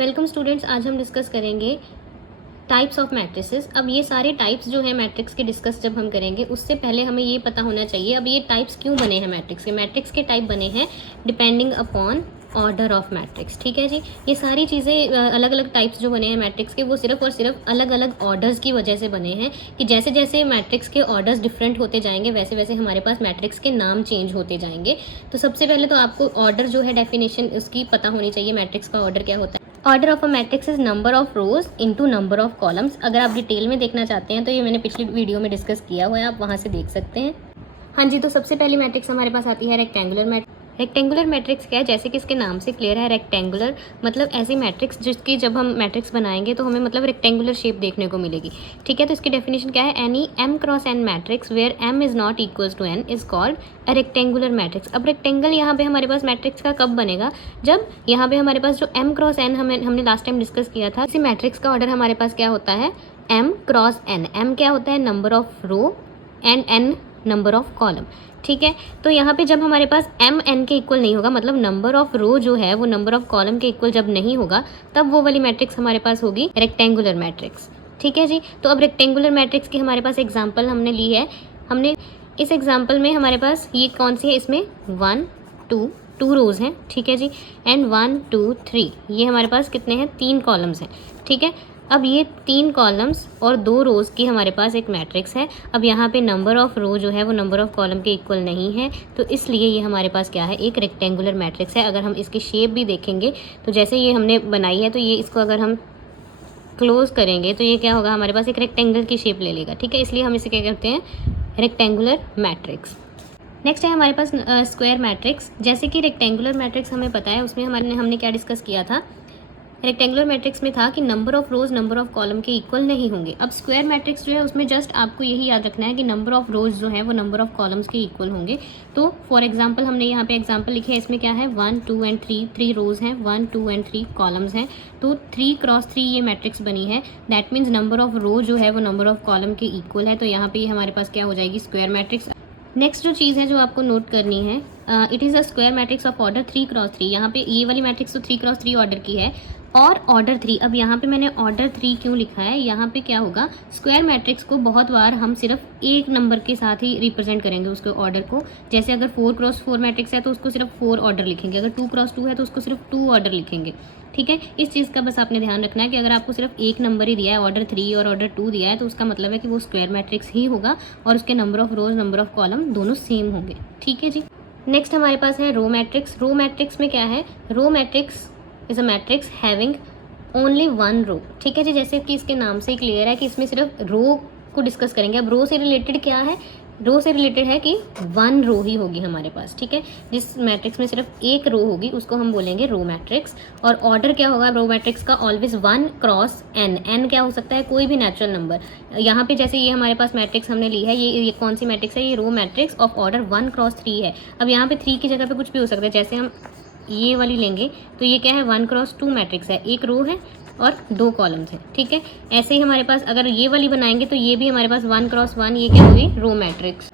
Welcome students, आज हम discuss करेंगे टाइप्स ऑफ मैट्रिसेस। अब ये सारे टाइप्स जो है मैट्रिक्स के डिस्कस जब हम करेंगे उससे पहले हमें ये पता होना चाहिए अब ये टाइप्स क्यों बने हैं मैट्रिक्स के टाइप बने हैं depending upon order of matrix. ठीक है जी, ये सारी चीज़ें अलग अलग टाइप्स जो बने हैं मैट्रिक्स के वो सिर्फ और सिर्फ अलग अलग ऑर्डर्स की वजह से बने हैं कि जैसे जैसे मैट्रिक्स के ऑर्डर्स डिफरेंट होते जाएंगे वैसे वैसे हमारे पास मैट्रिक्स के नाम चेंज होते जाएंगे। तो सबसे पहले तो आपको ऑर्डर जो है डेफिनेशन उसकी पता होनी चाहिए, मैट्रिक्स का ऑर्डर क्या होता है। Order of a matrix is number of rose into number of columns. अगर आप डिटेल में देखना चाहते हैं तो ये मैंने पिछली वीडियो में डिस्कस किया हुआ है, आप वहाँ से देख सकते हैं। हाँ जी, तो सबसे पहली मैट्रिक्स हमारे पास आती है रेक्टेंगुलर मैट्रिक्स। रेक्टेंगुलर मैट्रिक्स क्या है, जैसे कि इसके नाम से क्लियर है, रेक्टेंगुलर मतलब ऐसी मैट्रिक्स जिसकी जब हम मैट्रिक्स बनाएंगे तो हमें मतलब रेक्टेंगुलर शेप देखने को मिलेगी। ठीक है, तो इसकी डेफिनेशन क्या है, any m cross n matrix where m is not equals to n is called a rectangular matrix. अब रेक्टेंगल यहाँ पे हमारे पास मैट्रिक्स का कब बनेगा, जब यहाँ पे हमारे पास जो m क्रॉस n हमने लास्ट टाइम डिस्कस किया था, इसी मैट्रिक्स का ऑर्डर हमारे पास क्या होता है, m क्रॉस n। m क्या होता है, number of row and n number of column. ठीक है, तो यहाँ पे जब हमारे पास m n के इक्वल नहीं होगा, मतलब नंबर ऑफ रो जो है वो नंबर ऑफ कॉलम के इक्वल जब नहीं होगा, तब वो वाली मैट्रिक्स हमारे पास होगी रेक्टेंगुलर मैट्रिक्स। ठीक है जी, तो अब रेक्टेंगुलर मैट्रिक्स की हमारे पास एग्जांपल हमने ली है। हमने इस एग्जांपल में हमारे पास ये कौन सी है, इसमें 1 2 रोज हैं। ठीक है जी, एंड 1 2 3 ये हमारे पास कितने हैं, 3 कॉलम्स हैं। ठीक है, अब ये 3 कॉलम्स और 2 रोज़ की हमारे पास एक मैट्रिक्स है। अब यहाँ पे नंबर ऑफ रो जो है वो नंबर ऑफ कॉलम के इक्वल नहीं है, तो इसलिए ये हमारे पास क्या है, एक रेक्टेंगुलर मैट्रिक्स है। अगर हम इसकी शेप भी देखेंगे तो जैसे ये हमने बनाई है, तो ये इसको अगर हम क्लोज करेंगे तो ये क्या होगा, हमारे पास एक रेक्टेंगल की शेप ले लेगा। ठीक है, इसलिए हम इसे क्या कहते हैं, रेक्टेंगुलर मैट्रिक्स। नेक्स्ट है हमारे पास स्क्वायर मैट्रिक्स। जैसे कि रेक्टेंगुलर मैट्रिक्स हमें पता है, उसमें हमने क्या डिस्कस किया था, रेक्टेंगुलर मैट्रिक्स में था कि number of rose number of column के इक्वल नहीं होंगे। अब स्क्वायर मैट्रिक्स जो है उसमें जस्ट आपको यही याद रखना है कि नंबर ऑफ रोज जो है वो नंबर ऑफ कॉलम्स के इक्वल होंगे। तो फॉर एग्जांपल हमने यहाँ पे एग्जांपल लिखे हैं, इसमें क्या है, 1 2 एंड 3 रोज हैं, 1 2 एंड 3 कॉलम्स हैं। तो 3 क्रॉस 3 ये मैट्रिक्स बनी है, that means number of row जो है वो नंबर ऑफ कॉलम के इक्वल है। तो यहाँ पे हमारे पास क्या हो जाएगी, स्क्वायर मैट्रिक्स। नेक्स्ट जो चीज़ है जो आपको नोट करनी है, it is a square matrix of order 3 cross 3। यहाँ पे ये वाली मैट्रिक्स तो 3 क्रॉस 3 ऑर्डर की है और ऑर्डर 3। अब यहाँ पे मैंने ऑर्डर 3 क्यों लिखा है, यहाँ पे क्या होगा, स्क्वायर मैट्रिक्स को बहुत बार हम सिर्फ एक नंबर के साथ ही रिप्रेजेंट करेंगे उसके ऑर्डर को। जैसे अगर 4 क्रॉस 4 मैट्रिक्स है तो उसको सिर्फ 4 ऑर्डर लिखेंगे, अगर 2 क्रॉस 2 है तो उसको सिर्फ 2 ऑर्डर लिखेंगे। ठीक है, इस चीज़ का बस आपने ध्यान रखना है कि अगर आपको सिर्फ एक नंबर ही दिया है, ऑर्डर 3 और ऑर्डर 2 दिया है, तो उसका मतलब है कि वो स्क्वायर मैट्रिक्स ही होगा और उसके number of rose number of column दोनों सेम होंगे। ठीक है जी, नेक्स्ट हमारे पास है रो मैट्रिक्स। रो मैट्रिक्स में क्या है, row matrix is a matrix having only 1 row. ठीक है जी, जैसे कि इसके नाम से ही क्लियर है कि इसमें सिर्फ रो को डिस्कस करेंगे। अब रो से रिलेटेड क्या है, रो से रिलेटेड है कि 1 रो ही होगी हमारे पास। ठीक है, जिस मैट्रिक्स में सिर्फ एक रो होगी उसको हम बोलेंगे रो मैट्रिक्स। और ऑर्डर क्या होगा रो मैट्रिक्स का, ऑलवेज 1 क्रॉस n। n क्या हो सकता है, कोई भी नेचुरल नंबर। यहाँ पे जैसे ये हमारे पास मैट्रिक्स हमने ली है, ये कौन सी मैट्रिक्स है, ये row matrix of order 1 cross 3 है। अब यहाँ पे 3 की जगह पे कुछ भी हो सकता है, जैसे हम ये वाली लेंगे तो ये क्या है, 1 क्रॉस 2 मैट्रिक्स है, एक रो है और 2 कॉलम्स हैं। ठीक है, ऐसे ही हमारे पास अगर ये वाली बनाएंगे तो ये भी हमारे पास 1 क्रॉस 1, ये क्या होगी, रो मैट्रिक्स।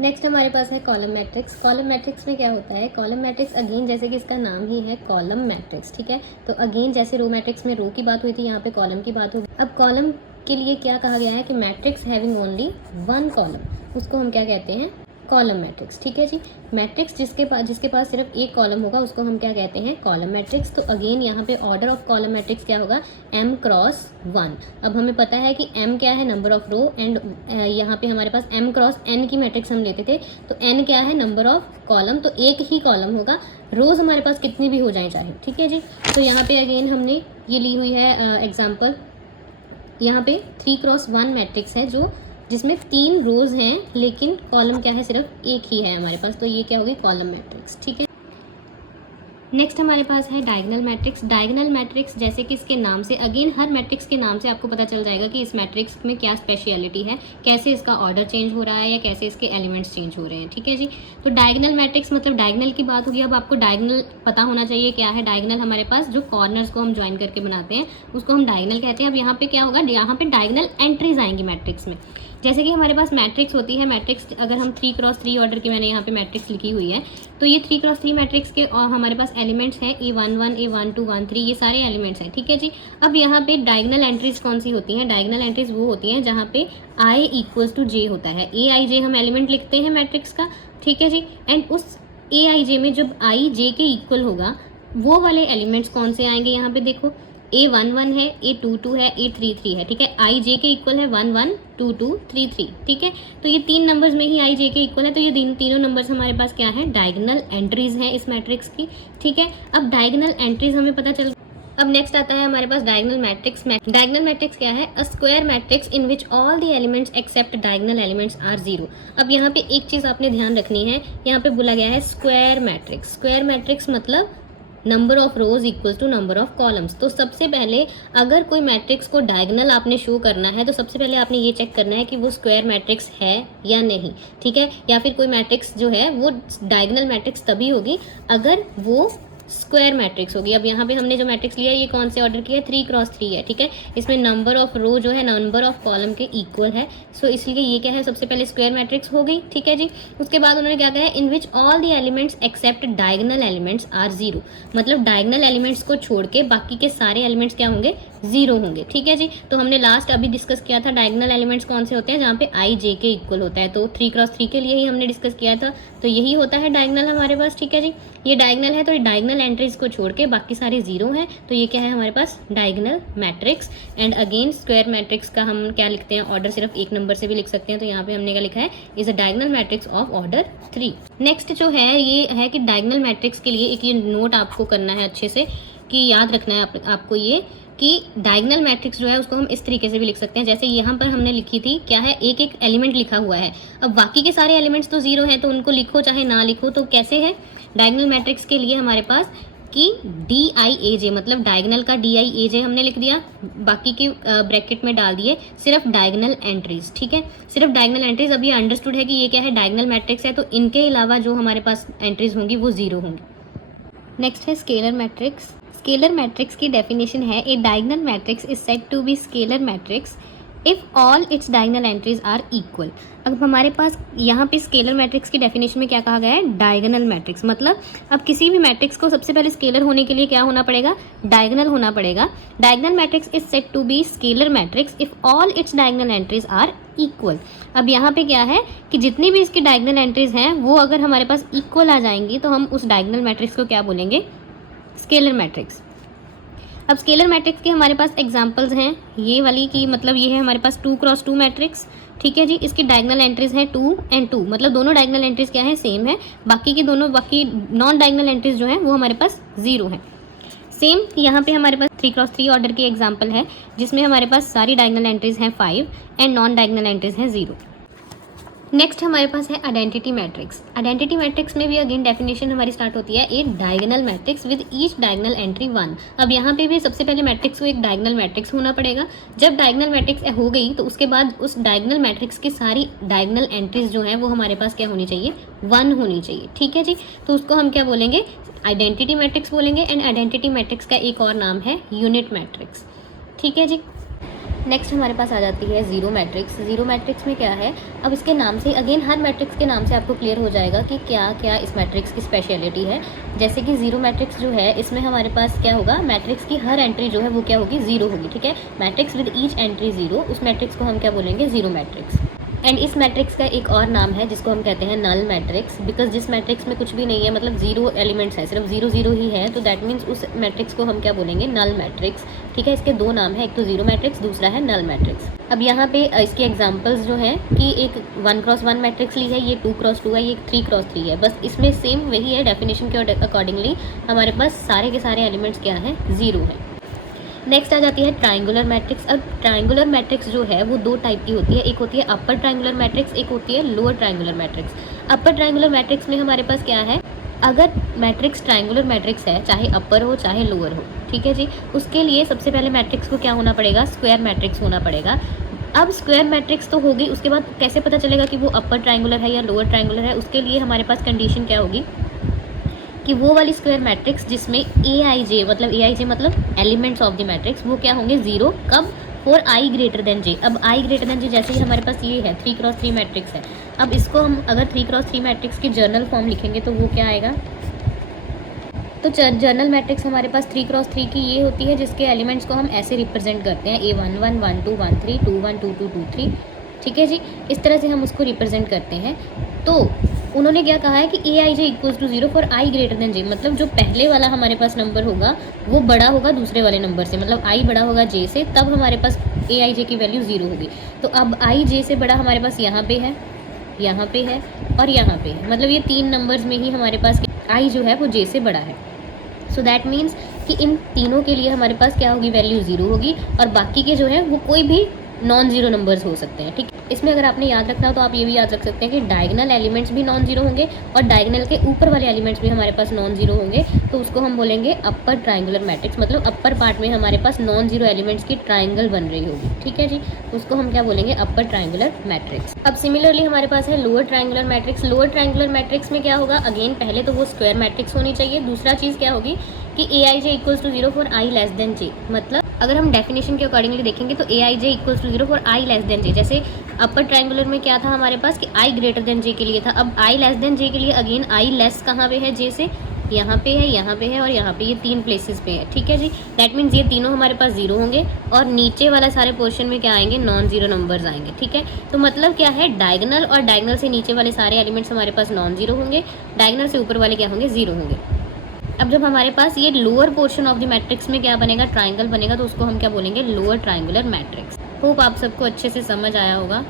नेक्स्ट हमारे पास है कॉलम मैट्रिक्स। कॉलम मैट्रिक्स में क्या होता है, कॉलम मैट्रिक्स अगेन जैसे कि इसका नाम ही है कॉलम मैट्रिक्स। ठीक है, तो अगेन जैसे रो मैट्रिक्स में रो की बात हुई थी, यहाँ पे कॉलम की बात होगी। अब कॉलम के लिए क्या कहा गया है कि मैट्रिक्स हैविंग ओनली 1 कॉलम, उसको हम क्या कहते हैं, कॉलम मैट्रिक्स। ठीक है जी, मैट्रिक्स जिसके पास सिर्फ एक कॉलम होगा उसको हम क्या कहते हैं, कॉलम मैट्रिक्स। तो अगेन यहाँ पे ऑर्डर ऑफ कॉलम मैट्रिक्स क्या होगा, m क्रॉस 1। अब हमें पता है कि m क्या है, नंबर ऑफ रो, एंड यहाँ पे हमारे पास m क्रॉस n की मैट्रिक्स हम लेते थे, तो n क्या है, नंबर ऑफ कॉलम, तो एक ही कॉलम होगा, रोज हमारे पास कितनी भी हो जाए चाहे। ठीक है जी, तो यहाँ पे अगेन हमने ये ली हुई है एग्जाम्पल, यहाँ पे 3 क्रॉस 1 मैट्रिक्स है जिसमें 3 रोज हैं लेकिन कॉलम क्या है, सिर्फ एक ही है हमारे पास, तो ये क्या होगी, कॉलम मैट्रिक्स। ठीक है, नेक्स्ट हमारे पास है डायगोनल मैट्रिक्स। डायगोनल मैट्रिक्स जैसे कि इसके नाम से, अगेन हर मैट्रिक्स के नाम से आपको पता चल जाएगा कि इस मैट्रिक्स में क्या स्पेशलिटी है, कैसे इसका ऑर्डर चेंज हो रहा है या कैसे इसके एलिमेंट्स चेंज हो रहे हैं। ठीक है जी, तो डायगोनल मैट्रिक्स मतलब डायगोनल की बात होगी। अब आपको डायगोनल पता होना चाहिए क्या है, डायगोनल हमारे पास जो कॉर्नर्स को हम ज्वाइन करके बनाते हैं उसको हम डायगोनल कहते हैं। अब यहाँ पे क्या होगा, यहाँ पे डायगोनल एंट्रीज आएंगी मैट्रिक्स में। जैसे कि हमारे पास मैट्रिक्स होती है, मैट्रिक्स अगर हम 3x3 ऑर्डर की मैंने यहाँ पे मैट्रिक्स लिखी हुई है, तो ये 3x3 मैट्रिक्स के हमारे पास एलिमेंट्स हैं A11, A12, 13, ये सारे एलिमेंट्स हैं, ठीक है जी। अब यहाँ पे डायगनल एंट्रीज कौन सी होती हैं? डायगनल एंट्रीज वो होती हैं जहाँ पे I इक्वल्स टू J होता है। AIJ हम एलिमेंट लिखते हैं मैट्रिक्स का, ठीक है जी। एंड उस AIJ में जब I J के इक्वल होगा, वो वाले एलिमेंट्स कौन से आएंगे? यहाँ पे देखो, A11 है, A22 है, A33 है, ठीक है। I J के इक्वल है 1 1 2 2 3 3, ठीक है। तो ये 3 नंबर्स में ही I J के इक्वल है, तो ये तीनों नंबर्स हमारे पास क्या है? डायगनल एंट्रीज हैं इस मैट्रिक्स की, ठीक है। अब डायगनल एंट्रीज हमें पता चल। अब नेक्स्ट आता है हमारे पास डायगनल मैट्रिक्स। डायगनल मैट्रिक्स क्या है? A square matrix in which all the elements except diagonal elements are zero. अब यहाँ पे एक चीज़ आपने ध्यान रखनी है, यहाँ पे बोला गया है स्क्वायर मैट्रिक्स। स्क्वायर मैट्रिक्स मतलब number of rows equal to number of columns. तो सबसे पहले अगर कोई मैट्रिक्स को डायगनल आपने शो करना है, तो सबसे पहले आपने ये चेक करना है कि वो स्क्वायर मैट्रिक्स है या नहीं, ठीक है। या फिर कोई मैट्रिक्स जो है वो डायगनल मैट्रिक्स तभी होगी अगर वो स्क्वायर मैट्रिक्स होगी। अब यहाँ पे हमने जो मैट्रिक्स लिया है ये कौन से ऑर्डर की है? 3x3 है, ठीक है। इसमें नंबर ऑफ रो जो है नंबर ऑफ कॉलम के इक्वल है, सो इसलिए ये क्या है? सबसे पहले स्क्वायर मैट्रिक्स हो गई, ठीक है जी। उसके बाद उन्होंने क्या कहा है? In which all the elements except diagonal elements are zero. मतलब डायगनल एलिमेंट्स को छोड़ के बाकी के सारे एलिमेंट्स क्या होंगे? जीरो होंगे, ठीक है जी। तो हमने लास्ट अभी डिस्कस किया था डायगनल एलिमेंट्स कौन से होते हैं? जहाँ पे I J के इक्वल होता है, तो 3x3 के लिए ही हमने डिस्कस किया था, तो यही होता है डायगनल हमारे पास, ठीक है जी। ये डायगनल है, तो डायगनल एंट्रीज को छोड़ के बाकी सारे जीरो हैं, तो ये क्या है हमारे पास? Diagonal matrix. And again square matrix का हम क्या लिखते हैं? ऑर्डर सिर्फ एक नंबर से भी लिख सकते हैं, तो यहाँ पे हमने क्या लिखा है? Is a diagonal matrix of order 3। Next जो है ये है कि डायगनल मैट्रिक्स के लिए एक ये नोट आपको करना है अच्छे से, कि याद रखना है आपको ये कि डायगनल मैट्रिक्स जो है उसको हम इस तरीके से भी लिख सकते हैं, जैसे यहाँ पर हमने लिखी थी क्या है? एक एक एलिमेंट लिखा हुआ है। अब बाकी के सारे एलिमेंट्स तो जीरो हैं, तो उनको लिखो चाहे ना लिखो, तो कैसे है डायगनल मैट्रिक्स के लिए हमारे पास कि DIAJ मतलब डायगनल का DIAJ हमने लिख दिया, बाकी के ब्रैकेट में डाल दिए सिर्फ डायगनल एंट्रीज, ठीक है। सिर्फ डायगनल एंट्रीज। अब ये अंडरस्टूड है कि ये क्या है? डायगनल मैट्रिक्स है, तो इनके अलावा जो हमारे पास एंट्रीज होंगी वो जीरो होंगी। नेक्स्ट है स्केलर मैट्रिक्स। स्केलर मैट्रिक्स की डेफिनेशन है a diagonal matrix is said to be scalar matrix if all its diagonal entries are equal. अब हमारे पास यहाँ पे स्केलर मैट्रिक्स की डेफिनेशन में क्या कहा गया है? Diagonal matrix. मतलब अब किसी भी मैट्रिक्स को सबसे पहले स्केलर होने के लिए क्या होना पड़ेगा? डायगनल होना पड़ेगा। Diagonal matrix is said to be scalar matrix if all its diagonal entries are equal. अब यहाँ पे क्या है कि जितनी भी इसकी डायगनल एंट्रीज हैं वो अगर हमारे पास इक्वल आ जाएंगी, तो हम उस डायगनल मैट्रिक्स को क्या बोलेंगे? Scalar matrix. अब स्केलर मैट्रिक्स के हमारे पास एग्जांपल्स हैं ये वाली की, मतलब ये है हमारे पास 2x2 मैट्रिक्स, ठीक है जी। इसकी डायगनल एंट्रीज है 2 और 2, मतलब दोनों डायगनल एंट्रीज क्या है? सेम है। बाकी नॉन डायगनल एंट्रीज जो है वो हमारे पास जीरो है। सेम यहाँ पे हमारे पास 3x3 ऑर्डर की एग्जाम्पल है जिसमें हमारे पास सारी डायगनल एंट्रीज हैं 5 एंड नॉन डायगनल एंट्रीज हैं 0। नेक्स्ट हमारे पास है आइडेंटिटी मैट्रिक्स। आइडेंटिटी मैट्रिक्स में भी अगेन डेफिनेशन हमारी स्टार्ट होती है एक diagonal matrix with each diagonal entry 1। अब यहाँ पे भी सबसे पहले मैट्रिक्स को एक डायगनल मैट्रिक्स होना पड़ेगा। जब डायगनल मैट्रिक्स हो गई तो उसके बाद उस डायगनल मैट्रिक्स की सारी डायगनल एंट्रीज जो है वो हमारे पास क्या होनी चाहिए? 1 होनी चाहिए, ठीक है जी। तो उसको हम क्या बोलेंगे? आइडेंटिटी मैट्रिक्स बोलेंगे। एंड आइडेंटिटी मैट्रिक्स का एक और नाम है यूनिट मैट्रिक्स, ठीक है जी। नेक्स्ट हमारे पास आ जाती है जीरो मैट्रिक्स। जीरो मैट्रिक्स में क्या है? अब इसके नाम से अगेन हर मैट्रिक्स के नाम से आपको क्लियर हो जाएगा कि क्या क्या इस मैट्रिक्स की स्पेशलिटी है। जैसे कि जीरो मैट्रिक्स जो है इसमें हमारे पास क्या होगा? मैट्रिक्स की हर एंट्री जो है वो क्या होगी? जीरो होगी, ठीक है। Matrix with each entry zero, उस मैट्रिक्स को हम क्या बोलेंगे? Zero matrix. एंड इस मैट्रिक्स का एक और नाम है जिसको हम कहते हैं नल मैट्रिक्स, बिकॉज जिस मैट्रिक्स में कुछ भी नहीं है, मतलब जीरो एलिमेंट्स है, सिर्फ जीरो जीरो ही है, तो दैट मीन्स उस मैट्रिक्स को हम क्या बोलेंगे? नल मैट्रिक्स, ठीक है। इसके दो नाम है, एक तो जीरो मैट्रिक्स, दूसरा है नल मैट्रिक्स। अब यहाँ पे इसके एग्जांपल्स जो हैं कि एक 1x1 मैट्रिक्स ली है, ये 2x2 है, ये 3x3 है, बस इसमें सेम वही है। डेफिनेशन के अकॉर्डिंगली हमारे पास सारे के सारे एलिमेंट्स क्या हैं? जीरो है। नेक्स्ट आ जाती है ट्राइंगुलर मैट्रिक्स। अब ट्राइंगुलर मैट्रिक्स जो है वो दो टाइप की होती है, एक होती है अपर ट्राइंगुलर मैट्रिक्स, एक होती है lower triangular matrix. Upper triangular matrix में हमारे पास क्या है? अगर मैट्रिक्स ट्राइंगुलर मैट्रिक्स है, चाहे अपर हो चाहे लोअर हो, ठीक है जी, उसके लिए सबसे पहले मैट्रिक्स को क्या होना पड़ेगा? स्क्वायर मैट्रिक्स होना पड़ेगा। अब स्क्वायर मैट्रिक्स तो होगी, उसके बाद कैसे पता चलेगा कि वो अपर ट्राइंगुलर है या लोअर ट्राइंगुलर है? उसके लिए हमारे पास कंडीशन क्या होगी कि वो वाली स्क्वायर मैट्रिक्स जिसमें AIJ मतलब एलिमेंट्स ऑफ द मैट्रिक्स वो क्या होंगे? जीरो। कब? फॉर आई ग्रेटर देन जे। अब आई ग्रेटर देन जे जैसे ही हमारे पास ये है 3x3 मैट्रिक्स है, अब इसको हम अगर 3x3 मैट्रिक्स की जर्नल फॉर्म लिखेंगे तो वो क्या आएगा, तो जर्नल मैट्रिक्स हमारे पास 3x3 की ये होती है जिसके एलिमेंट्स को हम ऐसे रिप्रेजेंट करते हैं A11 12 13 21 22 23, ठीक है जी। इस तरह से हम उसको रिप्रेजेंट करते हैं। तो उन्होंने क्या कहा है कि Aij equals to 0 for i greater than j, मतलब जो पहले वाला हमारे पास नंबर होगा वो बड़ा होगा दूसरे वाले नंबर से, मतलब i बड़ा होगा j से, तब हमारे पास Aij की वैल्यू 0 होगी। तो अब i j से बड़ा हमारे पास यहाँ पे है, यहाँ पे है और यहाँ पे है, मतलब ये 3 नंबर्स में ही हमारे पास i जो है वो j से बड़ा है। सो दैट मीन्स कि इन तीनों के लिए हमारे पास क्या होगी, वैल्यू 0 होगी, और बाकी के जो है वो कोई भी नॉन जीरो नंबर्स हो सकते हैं, ठीक। इसमें अगर आपने याद रखना हो तो आप ये भी याद रख सकते हैं कि डायगोनल एलिमेंट्स भी नॉन जीरो होंगे और डायगोनल के ऊपर वाले एलिमेंट्स भी हमारे पास नॉन जीरो होंगे, तो उसको हम बोलेंगे अपर ट्राइंगुलर मैट्रिक्स, मतलब अपर पार्ट में हमारे पास नॉन जीरो एलिमेंट्स की ट्राइंगल बन रही होगी, ठीक है जी। उसको हम क्या बोलेंगे, अपर ट्राइंगुलर मैट्रिक्स। अब सिमिलरली हमारे पास है lower triangular matrix. Lower triangular matrix में क्या होगा, अगेन पहले तो वो स्क्वायर मैट्रिक्स होनी चाहिए, दूसरा चीज़ क्या होगी कि Aij equals to 0 for i less than j, मतलब अगर हम डेफिनेशन के अकॉर्डिंगली देखेंगे तो Aij equals to 0 for i less than j। जैसे अपर ट्राइंगुलर में क्या था हमारे पास कि i ग्रेटर देन j के लिए था, अब i लेस देन j के लिए अगेन i लेस कहाँ पे है j से, यहाँ पे है, यहाँ पे है और यहाँ पे, ये 3 प्लेसेस पे है, ठीक है जी। दैट मीन्स ये तीनों हमारे पास 0 होंगे और नीचे वाला सारे पोर्शन में क्या आएंगे, नॉन जीरो नंबर्स आएंगे, ठीक है। तो मतलब क्या है, डायगोनल और डायगोनल से नीचे वाले सारे एलिमेंट्स हमारे पास नॉन जीरो होंगे, डायगोनल से ऊपर वाले क्या होंगे, 0 होंगे। अब जब हमारे पास ये lower portion of the matrix में क्या बनेगा, ट्राइंगल बनेगा, तो उसको हम क्या बोलेंगे, लोअर ट्राइंगुलर मैट्रिक्स। होप आप सबको अच्छे से समझ आया होगा।